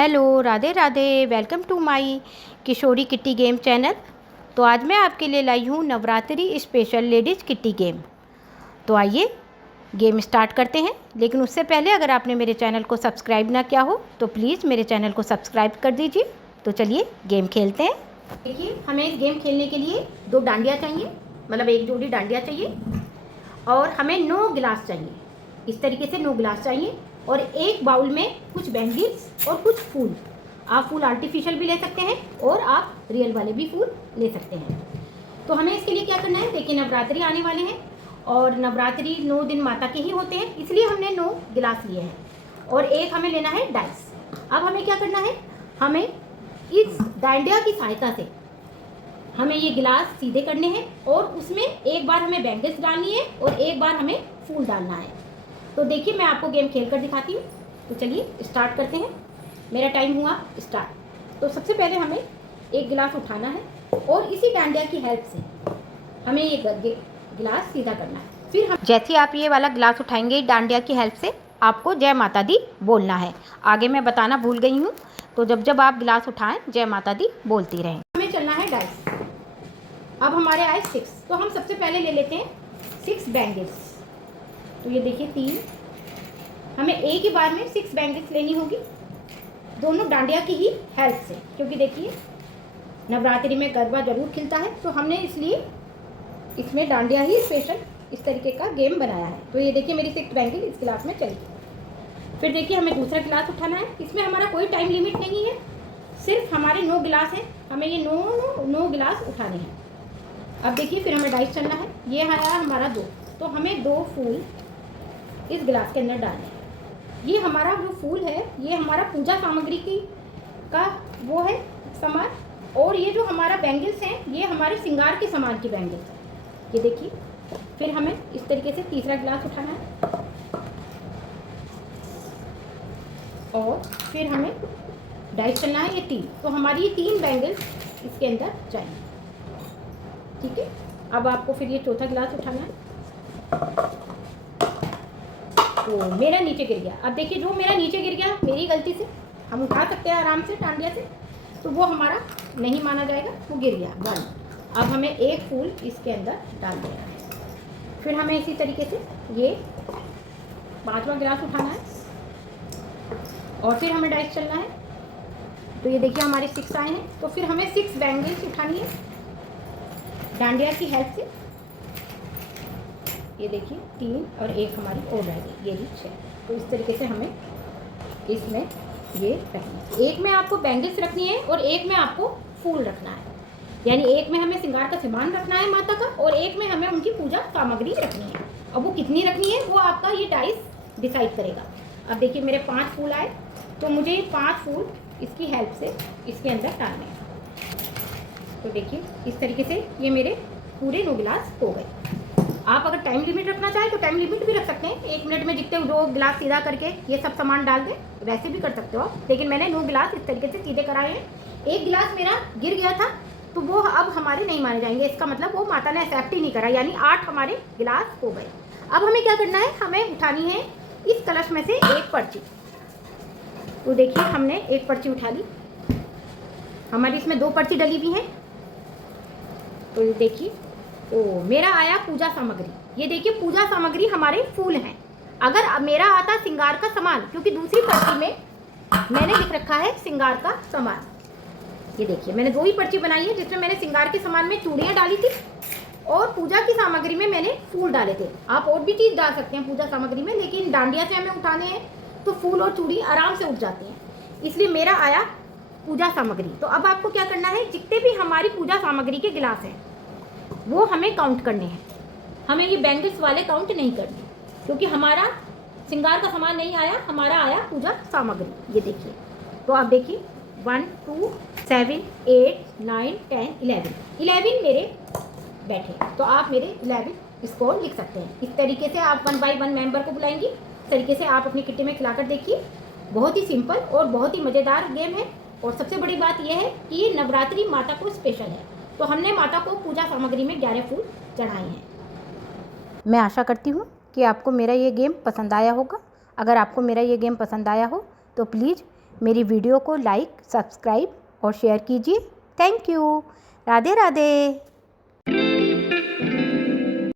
Hello, Radhe Radhe. Welcome to my Kishori kitty game channel. तो आज मैं आपके लिए लाई हूँ Navratri special ladies kitty game. तो आइए गेम स्टार्ट करते हैं। लेकिन उससे पहले अगर आपने मेरे चैनल को सब्सक्राइब ना किया हो तो प्लीज़ मेरे चैनल को सब्सक्राइब कर दीजिए। तो चलिए गेम खेलते हैं। देखिए, हमें इस गेम खेलने के लिए 2 डांडिया चाहिए, मतलब एक जोड़ी डांडिया चाहिए, और हमें 9 गिलास चाहिए। इस तरीके से 9 गिलास चाहिए, और एक बाउल में कुछ बैंगल्स और कुछ फूल। आप फूल आर्टिफिशियल भी ले सकते हैं और आप रियल वाले भी फूल ले सकते हैं। तो हमें इसके लिए क्या करना है, देखिए नवरात्रि आने वाले हैं और नवरात्रि 9 दिन माता के ही होते हैं, इसलिए हमने 9 गिलास लिए हैं और एक हमें लेना है डाइस। अब हमें क्या करना है, हमें इस डांडिया की सहायता से हमें ये गिलास सीधे करने हैं और उसमें एक बार हमें बैंगल्स डालनी है और एक बार हमें फूल डालना है। तो देखिए मैं आपको गेम खेल कर दिखाती हूँ। तो चलिए स्टार्ट करते हैं। मेरा टाइम हुआ स्टार्ट। तो सबसे पहले हमें एक गिलास उठाना है और इसी डांडिया की हेल्प से हमें ये गिलास सीधा करना है। फिर हम जैसे आप ये वाला गिलास उठाएंगे डांडिया की हेल्प से, आपको जय माता दी बोलना है। आगे मैं बताना भूल गई हूँ, तो जब जब आप गिलास उठाएं जय माता दी बोलती रहें। हमें चलना है डाइस। अब हमारे आए 6, तो हम सबसे पहले ले लेते हैं 6 बैंगल्स। तो ये देखिए 3, हमें एक ही बार में 6 बैंगल्स लेनी होगी, दोनों डांडिया की ही हेल्प से, क्योंकि देखिए नवरात्रि में गरबा जरूर खिलता है, तो हमने इसलिए इसमें डांडिया ही स्पेशल इस तरीके का गेम बनाया है। तो ये देखिए मेरी 6 बैंगल इस गिलास में चली गई। फिर देखिए हमें दूसरा गिलास उठाना है। इसमें हमारा कोई टाइम लिमिट नहीं है, सिर्फ हमारे 9 गिलास हैं, हमें ये 9 गिलास उठाने हैं। अब देखिए फिर हमें डाइस चलना है। ये आया हमारा 2, तो हमें 2 फूल इस गिलास के अंदर डालना है। ये हमारा जो फूल है ये हमारा पूजा सामग्री की का वो है सामान, और ये जो हमारा बैंगल्स हैं ये हमारे श्रृंगार के सामान की बैंगल्स हैं। ये देखिए फिर हमें इस तरीके से तीसरा गिलास उठाना है और फिर हमें डाइस चलना है। ये 3, तो हमारी ये 3 बैंगल्स इसके अंदर चाहिए। ठीक है, अब आपको फिर ये चौथा गिलास उठाना है। तो मेरा नीचे गिर गया। अब देखिए जो मेरा नीचे गिर गया मेरी गलती से, हम उठा सकते हैं आराम से डांडिया से, तो वो हमारा नहीं माना जाएगा, वो गिर गया 1। अब हमें एक फूल इसके अंदर डाल देना है। फिर हमें इसी तरीके से ये 5वां गिलास उठाना है और फिर हमें डाइस चलना है। तो ये देखिए हमारे 6 आए हैं, तो फिर हमें 6 बैंगल्स उठानी है डांडिया की हेल्प से। ये देखिए 3 और 1 हमारी और रह गई, ये भी 6। तो इस तरीके से हमें इसमें ये रखना है। एक में आपको बैंगल्स रखनी है और एक में आपको फूल रखना है, यानी एक में हमें श्रृंगार का सामान रखना है माता का और एक में हमें उनकी पूजा सामग्री रखनी है। अब वो कितनी रखनी है वो आपका ये डाइस डिसाइड करेगा। अब देखिए मेरे 5 फूल आए, तो मुझे 5 फूल इसकी हेल्प से इसके अंदर डालने हैं। तो देखिए इस तरीके से ये मेरे पूरे 9 गिलास हो गए। आप अगर टाइम लिमिट रखना चाहें तो टाइम लिमिट भी रख सकते हैं, 1 मिनट में जितने 2 गिलास सीधा करके ये सब सामान डाल दें, वैसे भी कर सकते हो आप। लेकिन मैंने 9 गिलास इस तरीके से सीधे कराए हैं। एक गिलास मेरा गिर गया था, तो वो अब हमारे नहीं माने जाएंगे, इसका मतलब वो माता ने एक्सेप्ट ही नहीं करा, यानी 8 हमारे गिलास हो गए। अब हमें क्या करना है, हमें उठानी है इस कलश में से एक पर्ची। तो देखिए हमने एक पर्ची उठा ली, हमारी इसमें 2 पर्ची डली हुई हैं। तो देखिए तो मेरा आया पूजा सामग्री। ये देखिए पूजा सामग्री हमारे फूल हैं। अगर मेरा आता श्रृंगार का सामान, क्योंकि दूसरी पर्ची में मैंने लिख रखा है श्रृंगार का सामान। ये देखिए मैंने 2 ही पर्ची बनाई है, जिसमें मैंने श्रृंगार के सामान में चूड़ियाँ डाली थी और पूजा की सामग्री में मैंने फूल डाले थे। आप और भी चीज़ डाल सकते हैं पूजा सामग्री में, लेकिन डांडिया से हमें उठाने हैं तो फूल और चूड़ी आराम से उठ जाती हैं, इसलिए मेरा आया पूजा सामग्री। तो अब आपको क्या करना है, जितने भी हमारी पूजा सामग्री के गिलास हैं वो हमें काउंट करने हैं। हमें ये बैंगल्स वाले काउंट नहीं करने, क्योंकि हमारा श्रृंगार का सामान नहीं आया, हमारा आया पूजा सामग्री। ये देखिए, तो आप देखिए 1 2 7 8 9 10 11 मेरे बैठे। तो आप मेरे 11 स्कोर लिख सकते हैं। इस तरीके से आप 1 बाय 1 मेंबर को बुलाएंगी। इस तरीके से आप अपनी किट्टी में खिलाकर देखिए। बहुत ही सिंपल और बहुत ही मज़ेदार गेम है, और सबसे बड़ी बात यह है कि ये नवरात्रि माता को स्पेशल है, तो हमने माता को पूजा सामग्री में 11 फूल चढ़ाए हैं। मैं आशा करती हूँ कि आपको मेरा ये गेम पसंद आया होगा। अगर आपको मेरा ये गेम पसंद आया हो तो प्लीज़ मेरी वीडियो को लाइक, सब्सक्राइब और शेयर कीजिए। Thank you. राधे राधे।